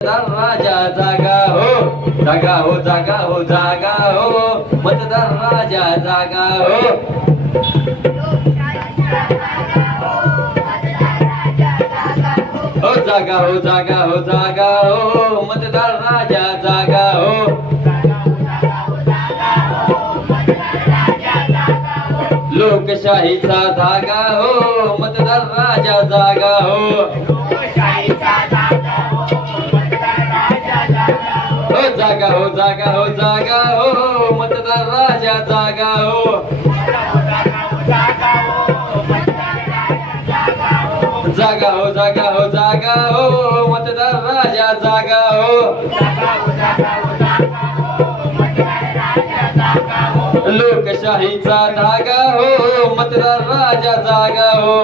राजा जागा हो, जागा हो, जागा हो, जागा हो, मतदार राजा जागा हो. हो जागा हो, जागा हो, जागा हो, मतदार राजा जागा हो. लोकशाहीचा धागा हो, मतदार राजा जागा हो. हो जागा हो, जागा हो, जागा हो, मतदार राजा जागा हो. जागा हो, जागा हो, जागा हो, मतदार राजा जागा हो. लोकशाहीचा धागा हो, मतदार राजा जागा हो.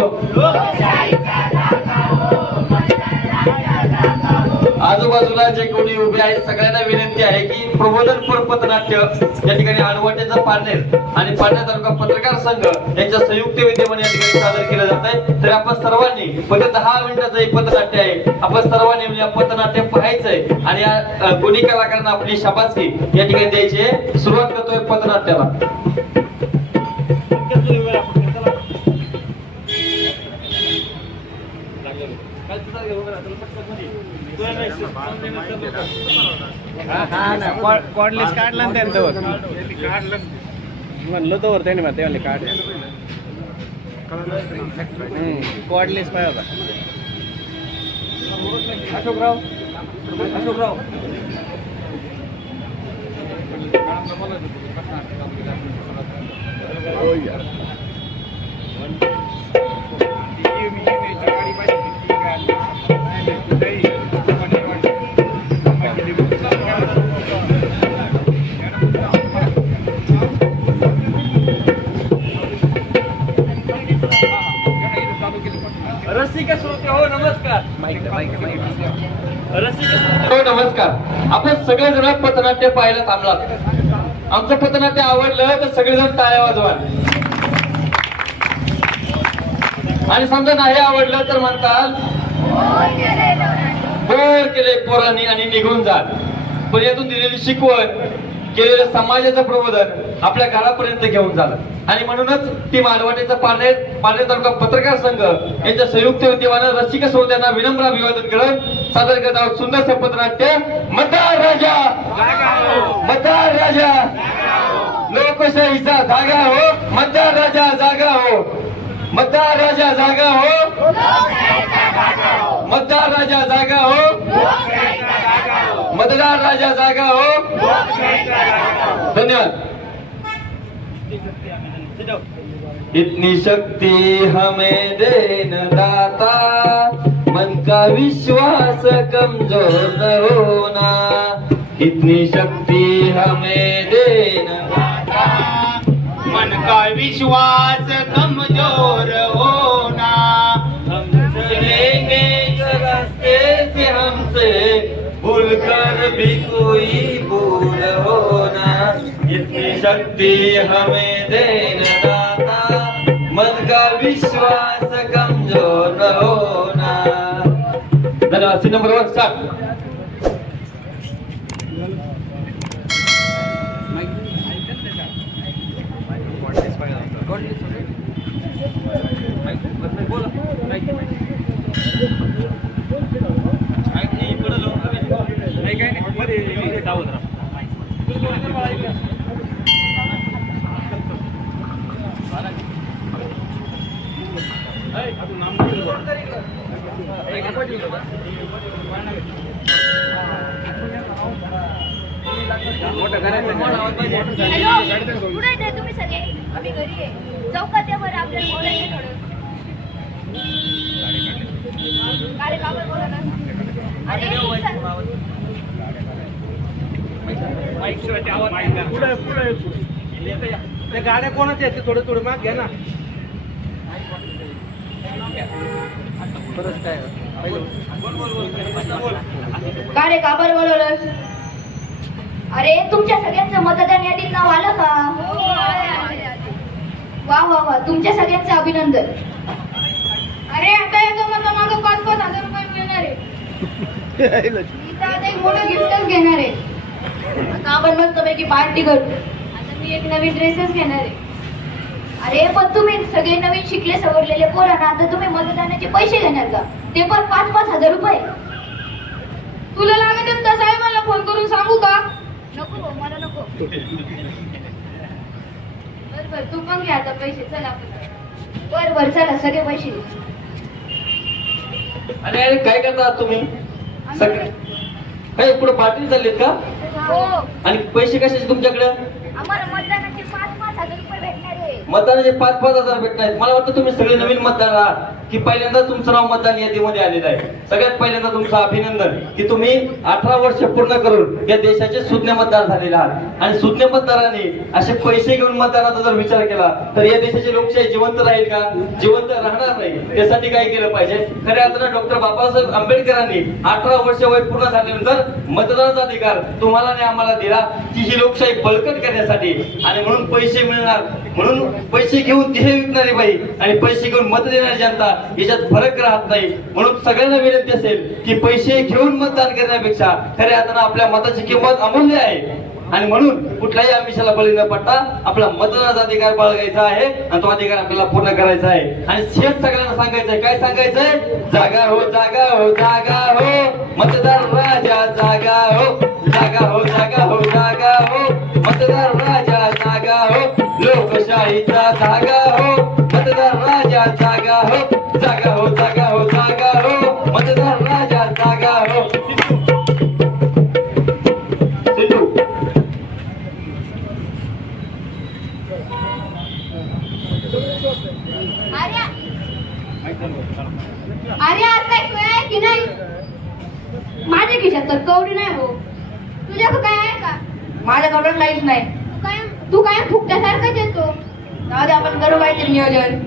आजूबाजूला जे कोणी उभे आहेत सगळ्यांना विनंती आहे की प्रबोधनपर पथनाट्य या ठिकाणी अडवटेचा पारनेर आणि पारनेर तालुका पत्रकार संघ यांच्या संयुक्त विद्यमाने या ठिकाणी सादर केलं जात आहे. तर आपण सर्वांनी फक्त 10 मिनिटाचं एक पथनाट्य आहे, आपण सर्वांनी या पथनाट्य पाहायचंय आणि या कोणी कलाकारांना आपली शाबासकी या ठिकाणी द्यायची आहे. सुरुवात करतोय पथनाट्याला. कॉर्डलेस काढला ना त्यांच्यावर म्हणलं तर त्याने मग ते काढले कॉर्डलेस पाहिजे अशोकराव रसिक श्रोते हो नमस्कार. रसिक श्रोते हो नमस्कार. आपण सगळेजण पथनाट्य पाहायला थांबलात. आमचं पथनाट्य आवडलं तर सगळेजण टाळ्या वाजवाल आणि समजा नाही आवडलं तर म्हणताल बोर केले पोरांनी आणि निघून जाल. पण यातून दिलेली शिकवण केलेलं समाजाचं प्रबोधन आपल्या घरापर्यंत घेऊन झालं आणि म्हणूनच टीम आडवाटेचा पारनेर तालुका पत्रकार संघ यांच्या संयुक्त विद्यमानं रसिक श्रोत्यांना विनम्र अभिवादन करत सादर करत आहोत सुंदरसे पथनाट्य मतदार राजा. मतदार राजा लोकशाहीचा धागा हो, मतदार राजा जागा हो. मतदार राजा जागा हो, मतदार राजा जागा हो, मतदार राजा जागा हो. धन्यवाद. इतनी शक्ति हमें देन दाता, मन का विश्वास कमजोर न होना. इतनी शक्ति हमें देन दाता, मन का विश्वास कमजोर होना. हम चलेंगे इस रास्ते से हमसे भूल कर भी कोई भूल होना. इतनी शक्ति हमें देना दाता, मन का विश्वास कमजोर न होना. धन्यवाद. Scene number 1 start. कुठे तुम्ही सगळे? आम्ही घरी आहे. चौकात्यावर आपल्याला बोलायचं थोडं. गाडी काबर बोला ना. अरे त्या गाड्या कोणाच्या आहेत थोडं थोडं माग घ्या ना. गाडी काबर बोलवलं? अरे तुमच्या सगळ्यांचं मतदान यादीत नाव आलं का? वा वा वा, तुमच्या सगळ्यांचं अभिनंदन. अरे आता एका मतामागं 5,000 रुपये मिळणार आहे. मोठं गिफ्टच घेणार आहे. आता आपण मस्तपैकी पार्टी करू. आता मी एक नवीन ड्रेसच घेणार आहे. अरे पण तुम्ही सगळे नवीन शिकले सवरलेले पोरं ना, आता तुम्ही मतदानाचे पैसे घेणार का? ते पण 5,000 रुपये. तुला लागत आहे तर साहेबांना फोन करून सांगू का? नको हो, मला नको. बर तू पण घे आता पैसे. चल आपण बर चला सगळे पैसे दे. आणि अरे काय करता तुम्ही सगळे? काय पुढे पार्टी चाललीत का? हो, आणि पैसे कशाचे तुमच्याकडे? आम्हाला मतदानाचे 5,000 रुपये भेटणार आहे. मतदानाचे 5,000 भेटणार. मला वाटतं तुम्ही सगळे नवीन मतदार आहात की पहिल्यांदा तुमचं नाव मतदान यादीमध्ये आलेलं आहे. सगळ्यात पहिल्यांदा तुमचं अभिनंदन की तुम्ही 18 वर्ष पूर्ण करून या देशाचे सुज्ञ मतदार झालेले आहात. आणि सुज्ञ मतदारांनी असे पैसे घेऊन मतदानाचा जर विचार केला तर या देशाची लोकशाही जिवंत राहील का? जिवंत राहणार नाही. त्यासाठी काय केलं पाहिजे? खऱ्या अर्थानं डॉक्टर बाबासाहेब आंबेडकरांनी 18 वर्ष वय पूर्ण झाल्यानंतर मतदानाचा अधिकार तुम्हाला आणि आम्हाला दिला की ही लोकशाही बळकट करण्यासाठी. आणि म्हणून पैसे मिळणार, म्हणून पैसे घेऊन देह विकणारी बाई आणि पैसे घेऊन मत देणारी जनता याच्यात फरक राहत नाही. म्हणून सगळ्यांना विनंती असेल की पैसे घेऊन मतदान करण्यापेक्षा खऱ्या अर्थानं आपल्या मताची किंमत अमूल्य आहे. आणि म्हणून कुठल्याही आमिषाला बळी न पडता आपला मतदानाचा अधिकार बाळगायचा आहे आणि तो अधिकार आपल्याला पूर्ण करायचा आहे. आणि हेच सगळ्यांना सांगायचंय. काय सांगायचंय? जागा हो जागा हो जागा हो मतदार राजा जागा हो. जागा हो जागा हो जागा हो मतदार राजा जागा हो. लोकशाहीचा जागा हो मतदार राजा जागा हो. जागा हो जागा हो जागा हो मतदार राजा जागा हो. सिद्धू अरे आज काय सोय आहे की नाही? माझ्या खिशात तर कवडी नाही हो. तुझ्याकडे काय आहे का? माझ्याकडे काहीच नाही. तू काय फुकट्यासारखं देतो. जाऊ दे, आपण करू काहीतरी नियोजन.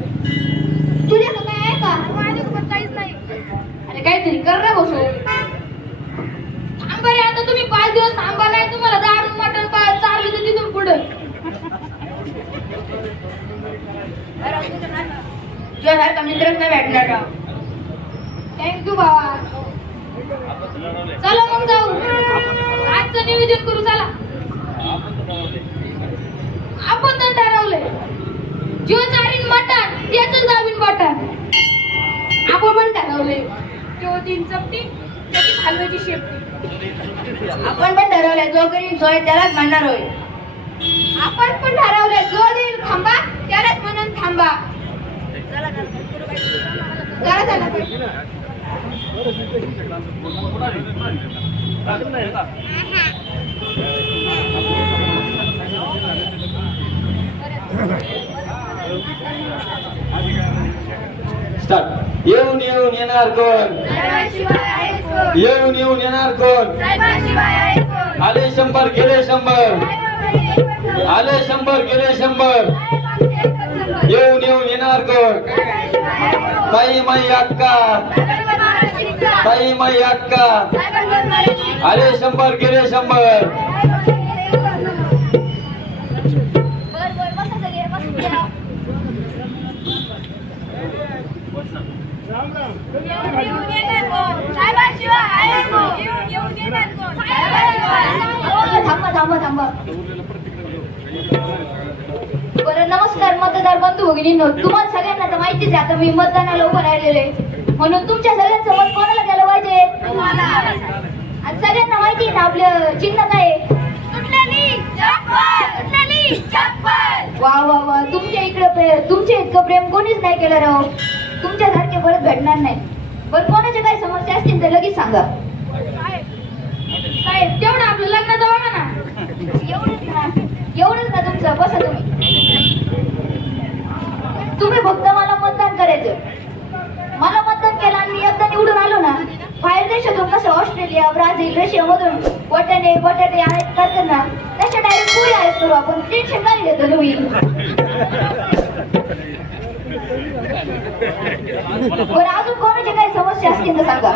तुझ्याकडे काय आहे का? माझ्याकडे काहीच नाही. अरे काहीतरी कर रे बसू. थांबा रे, आता तुम्ही 5 दिवस थांबा. नाही तुम्हाला दारू मटण चालू तर तिथून पुढे. तुझ्यासारखा मित्रच नाही भेटणार का? थँक्यू बाबा. चला मग जाऊ. आजचं नियोजन करू. चला आपण तर ठरवलंय जो चारीन मटण त्याच दाबीन बटन. आपण पण ठरवलंय जो 3 चपटी त्याची हलव्याची शेपटी. आपण पण ठरवलंय जो करीन सोय त्यालाच म्हणणार होय. आपण पण ठरवलंय जो देईल खांबा त्यालाच म्हणून थांबा. चला चला स्टार्ट. येऊन येऊन येणार कोण? येऊन येऊन येणार कोण? आले 100 गेले 100. आले 100 गेले 100. येऊन येऊन येणार कोण? ताई माई अक्का. ताई माई अक्का. आले 100 गेले 100. थांबा थांबा थांबा. बरं नमस्कार मतदार बंधू भगिनींनो. तुम्हाला सगळ्यांना तर माहितीच आहे आता मी मतदानाला उभं राहिलेले म्हणून तुमच्या सगळ्यांचं मत कोणाला गेलं पाहिजे? आणि सगळ्यांना माहिती आहे ना आपलं चिन्ह काय आहे? वा वा वा. तुमच्या इतकं प्रेम कोणीच नाही केलं राव. तुमच्यासारखे परत भेटणार नाही. बरं कोणाच्या काही समस्या असतील तर लगेच सांगा. साहेब तेवढं आपलं लग्नाचं बघा ना. एवढंच ना तुमचं. बसा तुम्ही फक्त मला मतदान करायचं. मला मतदान केलं आणि मी एकदा निवडून आलो ना, बाहेर देशातून कसं ऑस्ट्रेलिया ब्राझील रशिया मधून वाटाणे बटाटे आहेत करतात ना, तशा डायरेक्ट पुढे आहेत करू आपण. टेन्शन काय घेतो तुम्ही? बरं अजून कोणाच्या काही समस्या असतील तर सांगा.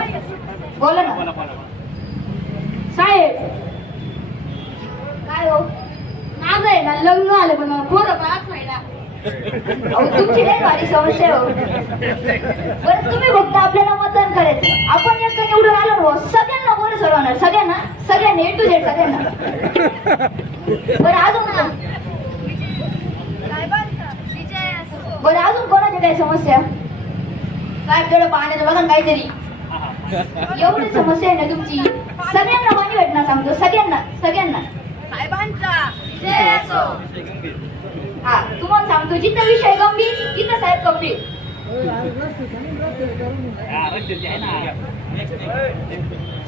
बोला ना साहेब काय हो. माझं आहे ना लग्न आलं पण मला खोरं पाच महिना. अहो तुमची लय भारी समस्या आहे हो. बरं तुम्ही फक्त आपल्याला मतदान करायचं. आपण एकदा निवडून आलो हो, सगळ्यांना बरं सोडवणार, सगळ्यांना A to Z सगळ्यांना. बरं अजून कोणाच्या काही समस्या? साहेब तेवढं पाण्याचं बघा ना काहीतरी. एवढी समस्या आहे ना तुमची. सगळ्यांना पाणी भेटणार सांगतो, सगळ्यांना. हा तुम्हाला सांगतो, जिथं विषय गंभीर तिथं साहेब गंभीर.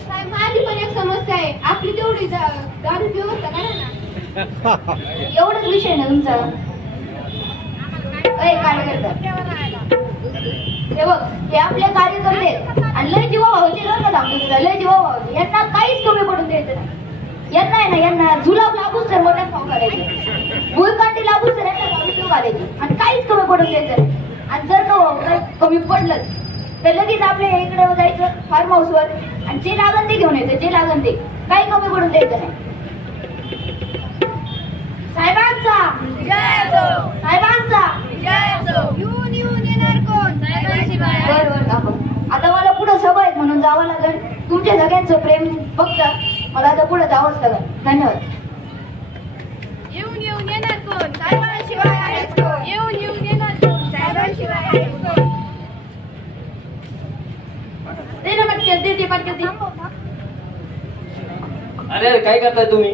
साहेब माझी पण एक समस्या आहे. आपली तेवढी दारू व्यवस्था करा ना. एवढाच विषय ना तुमचा. कार्यकर्ता हे बघ, हे आपले कार्यकर्ते आणि लय जीवा भावाचे लोक सांगतो तुला, लय जीवा भावाचे. यांना काहीच कमी पडून द्यायचं नाही. यांना आहे ना, यांना जुलाब लागूच तर मोठ्यात खाऊ घालायचे, गुळकांडी लागूच तर यांना खाऊ घालायची आणि काहीच कमी पडून द्यायचं नाही. आणि जर का काही कमी पडलं तर लगेच आपल्या इकडे जायचं फार्म हाऊसवर आणि जे लागन ते घेऊन यायचं, जे लागन ते. काही कमी पडून द्यायचं नाही. साहेबांचा बरं. आता मला पुढे सभा आहेत म्हणून जावं लागेल. तुमच्या सगळ्यांचं प्रेम बघता मला आता पुढे जावंच लागेल. धन्यवाद. येऊन येणार कोण? साहेबांशिवाय आहेच कोण? येऊन येणार कोण? साहेबांशिवाय आहेच कोण? दे ना पटकन, दे पटकन. अरे काय करताय तुम्ही?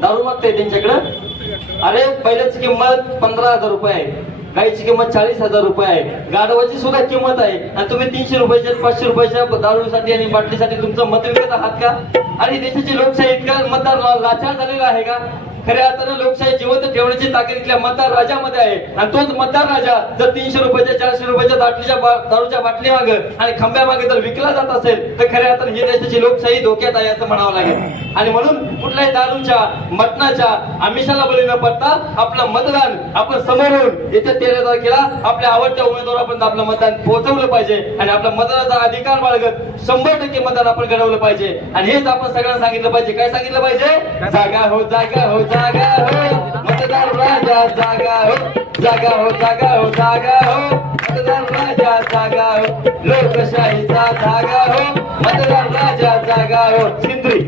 दारू मागताय त्यांच्याकडं? अरे बैलाची किंमत 15,000 रुपये आहे, गाईची किंमत 40,000 रुपये आहे, गाढवाची सुद्धा किंमत आहे आणि तुम्ही 300 रुपयाच्या 500 रुपयाच्या दारूसाठी आणि बाटलीसाठी तुमचं मत विकत आहात का? आणि देशाची लोकशाही इतका मतदार लाचार झालेला आहे का? खऱ्या अर्थानं लोकशाही जिवंत ठेवण्याची ताकद इथल्या मतदार राजामध्ये आहे. आणि तोच मतदार राजा जर 300 रुपयाच्या 400 रुपयाच्या दारूच्या बाटली मागे आणि खंब्या मागे जर विकला जात असेल तर खऱ्या अर्थानं ही देशाची लोकशाही धोक्यात आहे असं म्हणावं लागेल. आणि म्हणून कुठल्याही दारूच्या मटणाच्या आमिषाला बळी न पडता आपलं मतदान आपण समोरून येत्या 13 तारखेला आपल्या आवडत्या उमेदवारापर्यंत आपलं मतदान पोहोचवलं पाहिजे आणि आपला मतदानाचा अधिकार बाळगत 100% मतदान आपण घडवलं पाहिजे. आणि हेच आपण सगळ्यांना सांगितलं पाहिजे. काय सांगितलं पाहिजे? जागा हो जागा हो जागा हो मतदार राजा, जागा हो जागा हो जागा हो जागा हो मतदार राजा, जागा हो लोकशाहीचा जागा हो मतदार राजा, जागा हो. सिंधुरी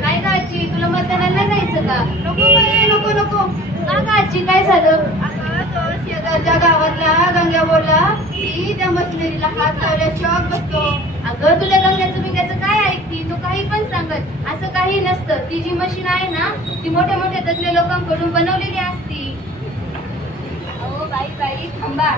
काय का आजी, तुला मतदानाला जायचं का? नको का का आजी, काय झालं? शेजारच्या गावातला गंग्या बोलला की त्या मशिनरीला हात लावल्याशिवाय बसतो. अगं तुला गंग्याचं बिंग्याचं काय ऐकती? तो काही पण सांगत. असं काही नसतं. ती जी मशीन आहे ना ती मोठ्या मोठ्या तज्ञ लोकांकडून बनवलेली असती. अहो बाई थांबा,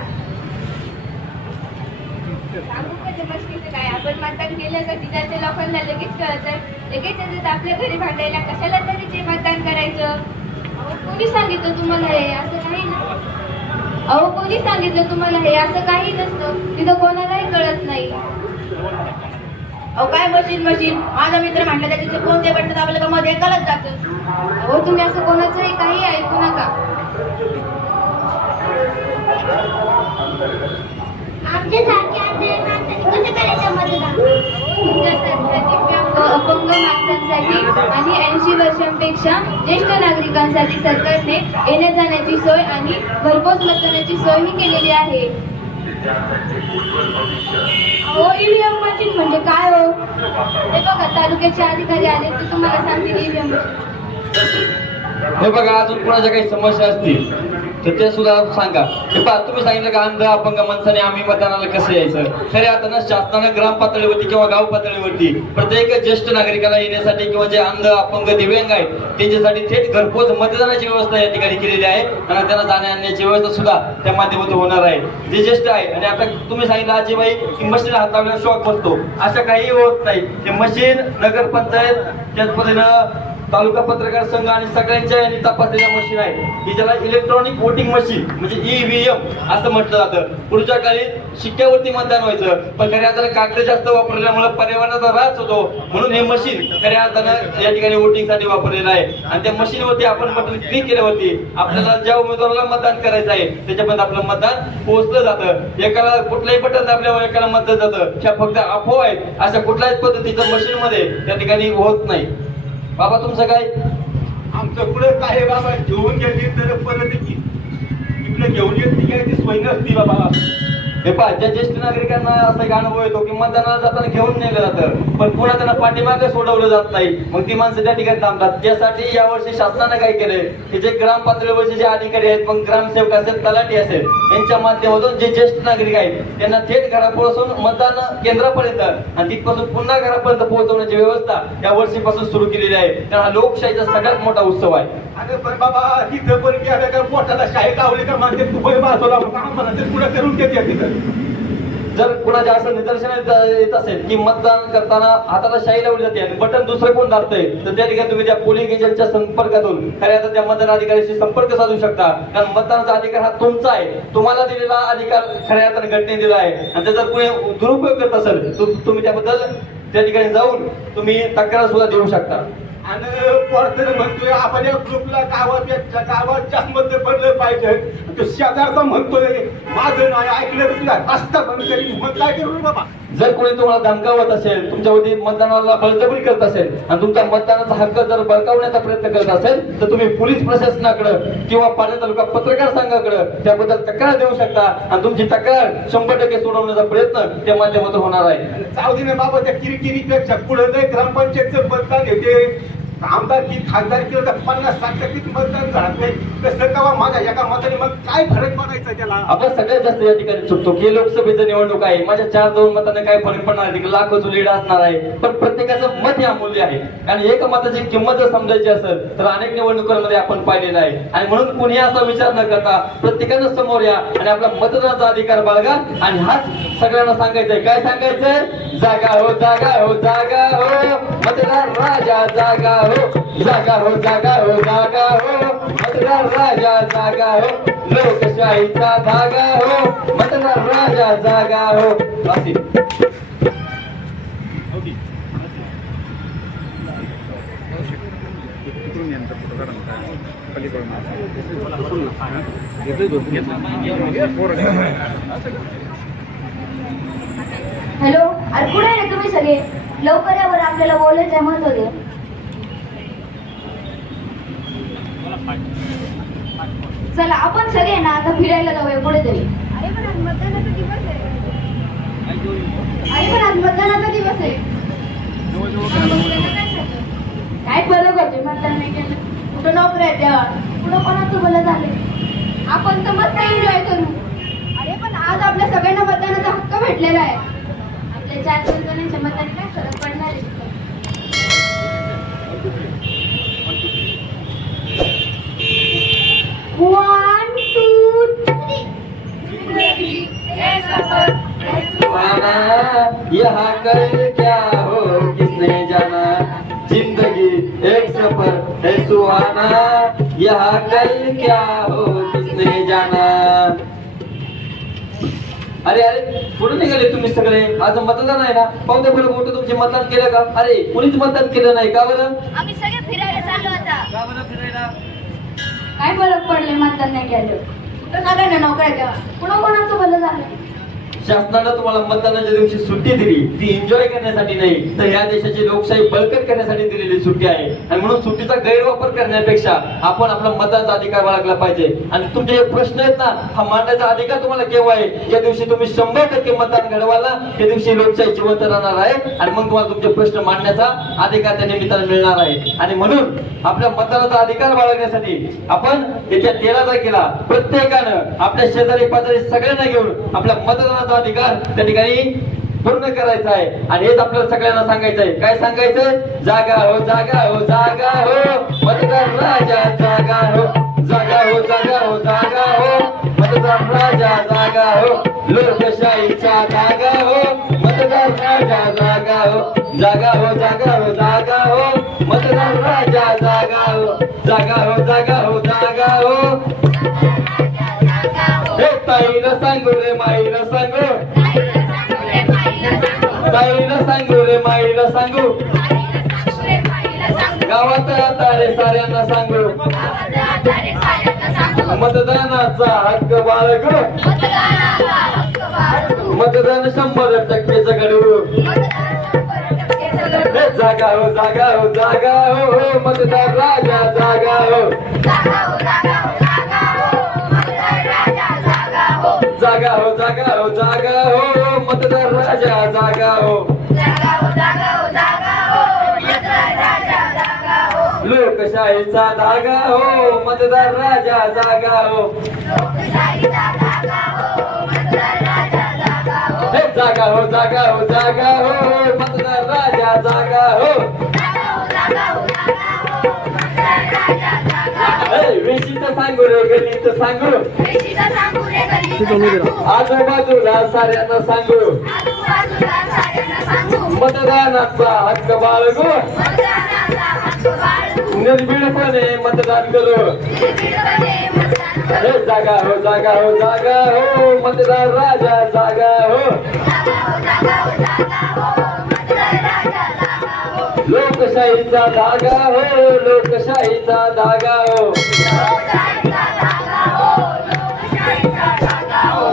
सांगू का त्या मशीनचं काय? आपण मतदान केलं का तिच्या लोकांना लगेच कळतं, लगेच आपल्या घरी भांडायला कशाला तरी जे मतदान करायचं. कोणी सांगितलं तुम्हाला हे? असं काही नसतं. अहो कोणी सांगितलं तुम्हाला हे? असं काही नसतं. तिथं कोणालाही कळत नाही. अहो काय मशीन माझा मित्र म्हटलं त्याचे कोणते बटन दाबलं का मध्ये कळत जातं. अहो तुम्ही असं कोणाचंही काही ऐकू नका. आमच्यासारख्या कसं करायचं मतदान? तुमच्यासारख्या दिव्यांग अपंग माणसांसाठी आणि 80 वर्षांपेक्षा ज्येष्ठ नागरिकांसाठी सरकारने येण्या जाण्याची सोय आणि घरपोच मतदानाची सोय ही केलेली आहे. हो, ईव्हीएम मशीन म्हणजे काय हो? हे बघा, तालुक्याचे अधिकारी आले ते तुम्हाला सांगतील ईव्हीएम मशीन. हे बघा, अजून कोणाच्या काही समस्या असतील तर ते सुद्धा सांगा. हे पहा, तुम्ही सांगितलं का अंध अपंग माणसाने आम्ही मतदानाला कसं यायचं? खरे आता ना शासनानं ग्राम पातळीवरती किंवा गाव पातळीवरती प्रत्येक ज्येष्ठ नागरिकाला येण्यासाठी किंवा जे अंध अपंग दिव्यांग आहेत त्यांच्यासाठी थेट घरपोच मतदानाची व्यवस्था या ठिकाणी केलेली आहे आणि त्यांना जाण्या आणण्याची व्यवस्था सुद्धा त्या माध्यमातून होणार आहे. जे ज्येष्ठ आहे आणि आता तुम्ही सांगितलं आजीबाई की मशीन हाताळण्याला शॉक बसतो, असं काही होत नाही. ते मशीन नगरपंचायत त्याच पद्धतीनं तालुका पत्रकार संघ आणि सगळ्यांच्या यांनी तपासलेल्या मशीन आहे की ज्याला इलेक्ट्रॉनिक वोटिंग मशीन म्हणजे EVM असं म्हटलं जातं. पुढच्या काळी शिक्क्यावरती मतदान व्हायचं, पण खऱ्या अर्थानं कागद जास्त वापरल्यामुळे पर्यावरणाचा ऱ्हास होतो, म्हणून हे मशीन खऱ्या अर्थानं या ठिकाणी वोटिंग साठी वापरलेलं आहे. आणि त्या मशीनवरती आपण बटन क्लिक केल्यावरती आपल्याला ज्या उमेदवाराला मतदान करायचं आहे त्याच्यामध्ये आपलं मतदान पोहोचलं जातं. एकाला कुठलंही बटन दाबल्यावर एकाला मतदान जातं. ह्या फक्त अफवा आहेत, अशा कुठल्याच पद्धतीचं मशीन मध्ये त्या ठिकाणी होत नाही. बाबा तुमचं काय? आमचं पुढे काय बाबा घेऊन गेली तर परत इकडे घेऊन येत काय ती सोय नसती बाबा. हे पहा, ज्या ज्येष्ठ नागरिकांना असा एक अनुभव येतो की मतदानाला जाताना घेऊन नेलं जातं, पण पुन्हा त्यांना पाठीमागे सोडवलं जात नाही, मग ती माणसं त्या ठिकाणी थांबतात. त्यासाठी यावर्षी शासनानं काय केलंय की जे ग्राम पातळीवरचे जे अधिकारी आहेत, मग ग्रामसेवक असेल, तलाठी असेल, यांच्या माध्यमातून जे ज्येष्ठ नागरिक आहेत त्यांना थेट घरापासून मतदान केंद्रापर्यंत आणि तिथपासून पुन्हा घरापर्यंत पोहोचवण्याची व्यवस्था या वर्षीपासून सुरू केलेली आहे. तर हा लोकशाहीचा सगळ्यात मोठा उत्सव आहे. अरे पण बाबा तिथं पण गेलं का पोटाला शाही लावली का म्हणते तू पण बाजूला म्हणते पुढे करून घेते तिथं. जर कुणाच्या असं निदर्शन येत असेल की मतदान करताना हाताला शाई लावली जाते आणि बटन दुसरं कोण दाबतंय, तर त्या ठिकाणी तुम्ही त्या पोलिंग एजंटच्या संपर्कातून खऱ्या अर्थात त्या मतदान अधिकाऱ्याशी संपर्क साधू शकता. कारण मतदानाचा अधिकार हा तुमचा आहे, तुम्हाला दिलेला अधिकार खऱ्या अर्थाने घटनेने दिला आहे. आणि त्याचा कोणी दुरुपयोग करत असेल तुम्ही त्याबद्दल त्या ठिकाणी जाऊन तुम्ही तक्रार सुद्धा देऊ शकता. आणि कोणतरी म्हणतोय आपण या ग्रुपला गावात जास्त मत पडलं पाहिजे, तो शेजारचा म्हणतोय माझं नाही ऐकलं तुला रस्ता बंद करी, मग काय करू बाबा. जर कोणी तुम्हाला धमकावत असेल, तुमच्यावरती मतदानाला बळजबरी करत असेल आणि तुमचा मतदानाचा हक्क जर बळकावण्याचा प्रयत्न करत असेल, तर तुम्ही पोलीस प्रशासनाकडे किंवा पाटण तालुका पत्रकार संघाकडे त्याबद्दल तक्रार देऊ शकता आणि तुमची तक्रार 100% सोडवण्याचा प्रयत्न त्या माध्यमातून होणार आहे. जाऊ दे ना बाबा, त्या किरकिरीपेक्षा पुढे नाही ग्रामपंचायतचं मतदान येते, आमदार की खासदार केलं तर 50-60% मतदान झालं नाही, कसं का माझ्या एका मताने मग काय फरक पडायचा त्याला. आपण सगळ्यात जास्त या ठिकाणी चुकतो की लोकसभेचं निवडणूक आहे, माझ्या 4-2 मताने काय फरक पडणार आहे, लाखोचं लीड असणार आहे. पण प्रत्येकाचं मत हे अमूल्य आहे आणि एक मताची किंमत जर समजायची असेल तर अनेक निवडणुकांमध्ये आपण पाहिलेलं आहे. आणि म्हणून कुणी असा विचार न करता प्रत्येकानं समोर या आणि आपला मतदानाचा अधिकार बाळगा. आणि हाच सगळ्यांना सांगायचंय. काय सांगायचंय? जागा हो, जागा हो, जागा हो, मतदार राजा जागा हो, जागा हो, जागा हो, जागा हो, मतदार राजा जागा हो, लोकशाहीचा धागा हो, मतदार राजा जागा हो. अशी हॅलो, अरे कुठे आहे रे तुम्ही सगळे? लवकर यावर, आपल्याला बोलायचं आहे महत्वाचं. चला आपण सगळे ना आता फिरायला जाऊया कुठेतरी. अरे पण आज मतदानाचा दिवस आहे. अरे पण आज मतदानाचा दिवस आहे. काय फरक होते मतदान नाही केलं? कुठं नोकऱ्या आहेत तेव्हा, कुठं कोणाचं भलं झालं. आपण तर मस्त एन्जॉय करू. अरे पण आज आपल्या सगळ्यांना मतदानाचा हक्क भेटलेला आहे. आपल्या 4 जणांच्या मताने काय फरक पडणार आहे? 1, 2, 3. सुहाना यहाँ कल क्या हो किसने जाना, जिंदगी एक सफर है सुहाना, यहाँ कल क्या हो किसने जाना. अरे अरे कुठे निघाले तुम्ही सगळे? आज मतदान आहे ना, पाहून द्या बरं मोठं तुमचे मतदान केलं का? अरे कुणीच मतदान केलं नाही का बरं? आम्ही सगळे फिरायला चाललो आता. का बरं फिरायला? काय फरक पडले मतदान नाही केलं? कुठं सगळ्यांना नोकऱ्या द्यावा, कुणा कोणाचं भलं झालं. शासनानं तुम्हाला मतदानाच्या दिवशी सुट्टी दिली, ती एन्जॉय करण्यासाठी नाही तर या देशाची लोकशाही बळकट करण्यासाठी दिलेली सुट्टी आहे. आणि म्हणून सुट्टीचा गैरवापर करण्यापेक्षा आपण आपला मतदानाचा अधिकार बाळगला पाहिजे. आणि तुमचे जे प्रश्न आहेत ना, हा मांडायचा अधिकार तुम्हाला केव्हा आहे? या दिवशी तुम्ही 100% मतदान घडवाला, त्या दिवशी लोकशाही जिवंत राहणार आहे आणि मग तुम्हाला तुमचे प्रश्न मांडण्याचा अधिकार त्या निमित्ताने मिळणार आहे. आणि म्हणून आपल्या मतदानाचा अधिकार बाळगण्यासाठी आपण येत्या 13 तारखेला प्रत्येकानं आपल्या शेजारी पाजारी सगळ्यांना घेऊन आपल्या मतदानाचा अधिकार त्या ठिकाणी पूर्ण करायचा आहे. आणि हेच आपल्याला सगळ्यांना सांगायचं आहे. काय सांगायचंय? जागा हो, जागा हो, जागा हो, मतदार राजा जागा हो, जागा हो, जागा हो, जागा हो, मतदार राजा जागा हो, लोकशाहीचा धागा हो, मतदार राजा जागा हो, जागा हो, जागा हो, जागा हो, मतदार राजा जागा हो जागा हो जागा हो जागा हो हे ताईला सांगू रे माईला सांगू ताईला सांगू रे माईला सांगू गावात तारे साऱ्यांना सांगू मतदानाचा हक्क बाळगू मतदान 100% घडवू हे जागा हो जागा हो जागा हो मतदार राजा जागा हो जागा हो जागा हो जागा हो मतदार राजा जागा हो लोकशाहीचा धागा हो मतदार राजा जागा हो हे जागा हो जागा हो जागा हो मतदार राजा जागा हो वेशीत सांगू रे गलीत सांगू आजूबाजूला साऱ्यांना सांगू मतदानाचा हक्क बाळगू निर्भीडपणे मतदान करू हे जागा हो जागा हो जागा हो मतदार राजा जागा हो लोकशाहीचा धागा हो लोकशाहीचा धागा हो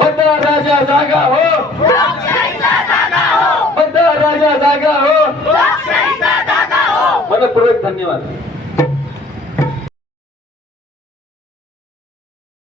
मतदार राजा जागा हो मतदार राजा जागा हो मनपूर्वक धन्यवाद.